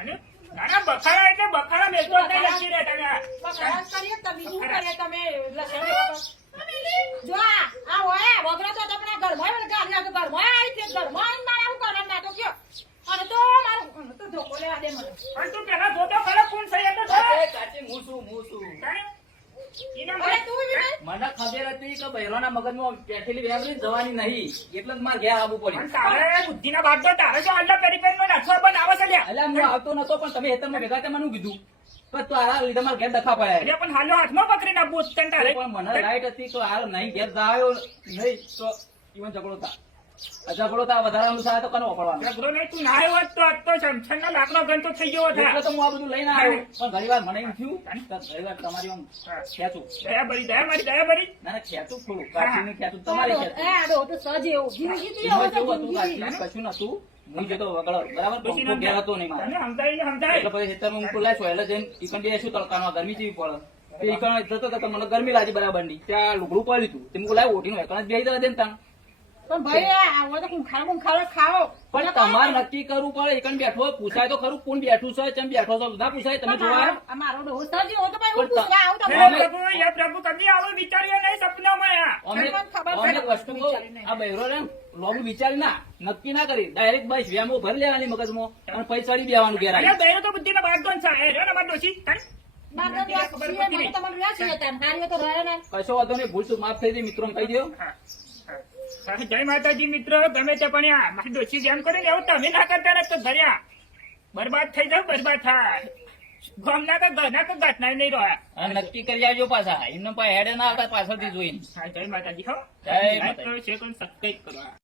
અને નાના એટલે બખાડા મેં તો નહીં લખી રહ્યા તમે. કરીએ તો બીજું તમે. જો આ આ હોય વગર તો તમને ઘરમાં આ તો ઘરમાં આવી છે ઘરમાં મારે ના તો કયો? અને તો મારું તો ધોકો લેવા દે મને. પણ તું પેલા જોતો ખરો કોણ છે? એ તો ચાચી હું છું હું છું. તું મને ખબર હતી કે બૈરોના મગજમાં પેઠેલી વેવરી જવાની નહીં. એટલે જ મારે ઘેર આવવું પડ્યું. તારે બુદ્ધિના ભાગ તો તારે જો આટલા પેરી પેન. એટલે હું આવતો નતો પણ તમે હેતરમાં ભેગા તે મને શું કીધું? પણ આ લીધે મારે ઘેર દખા પડ્યા. પણ હાલો હાથમાં પકડી જ પણ મને રાઈટ હતી તો હાલ નહીં ઘેર જાયો નહીં તો ઈવન ઝઘડો થા. આ ઝઘડો થા વધારાનું થાય તો કનો પડવાનું ઝઘડો નહીં, તું ના આવ્યો તો તો છમછમનો લાકડો ગણતો થઈ ગયો હોત. એટલે તો હું આ બધું લઈને આવ્યો. પણ ઘણી વાર મને એમ થયું ઘણી વાર તમારી આમ ખેંચું. દયા ભરી, દયા મારી, દયા ભરી. ના ના ખેંચું થોડું. કાચીને ખેંચું તમારી ખેંચું. આ ડો તો સજ એવું. જિંદગી તો એમાં એવો તો કેવું હતું? જિંદગી. કાચીને કશું નતું હું જતો વગડો. બરાબર? પંખો ઘેર હતો નહીં મારે. સમજાય સમજાય. એટલે પછી ખેતરમાં હું ખુલ્લા છું. એટલે જઈને ઈકણ શું ગરમી જેવી પડે. તે ઈકણ જતો મને ગરમી લાગી બરાબરની ત્યાં લુગડું પડ્યું હતું. તે મું લાવી ઓઢીને એકણ જ બે તાણ. પણ ભાઈ આવો તો ખૂંખાર ખૂંખાર ખાઓ પણ તમારે નક્કી કરવું પડે. એકણ બેઠો પૂછાય તો ખરું કોણ બેઠું છે ચમ બેઠો છો ના પૂછાય તમે જોવા. મારો ડોહો સજી તો ભાઈ હું પૂછવા આવું હે પ્રભુ, હે પ્રભુ, કદી આવું વિચાર્યું નહીં સપનામાં આ. અમે અમે વસ્તુ વિચારી આ બૈરો રે લોબુ વિચારી ના નક્કી ના કરી. ડાયરેક્ટ બસ વ્યામો ભરી લેવાની મગજમાં અને પૈસા ચડી બેવાનું ઘેર અરે. તો બુદ્ધિના છે. એ ને. કશો વાંધો નહીં ભૂલ માફ થઈ જાય મિત્રો કહી દો. જય માતાજી મિત્રો ગમે તે પણ આ મારી ડોસી જેમ કરીને એવું તમે ના કરતા ને તો ધર્યા. બરબાદ થઈ જાવ બરબાદ થાય. ગામના તો ઘરના તો ઘટના નહીં રહ્યા નક્કી કરી આવજો પાછા. એમને હેડે ના આવતા પાછળથી જોઈને. જય માતાજી હો. જય માતાજી. સબસ્ક્રાઈબ કરો.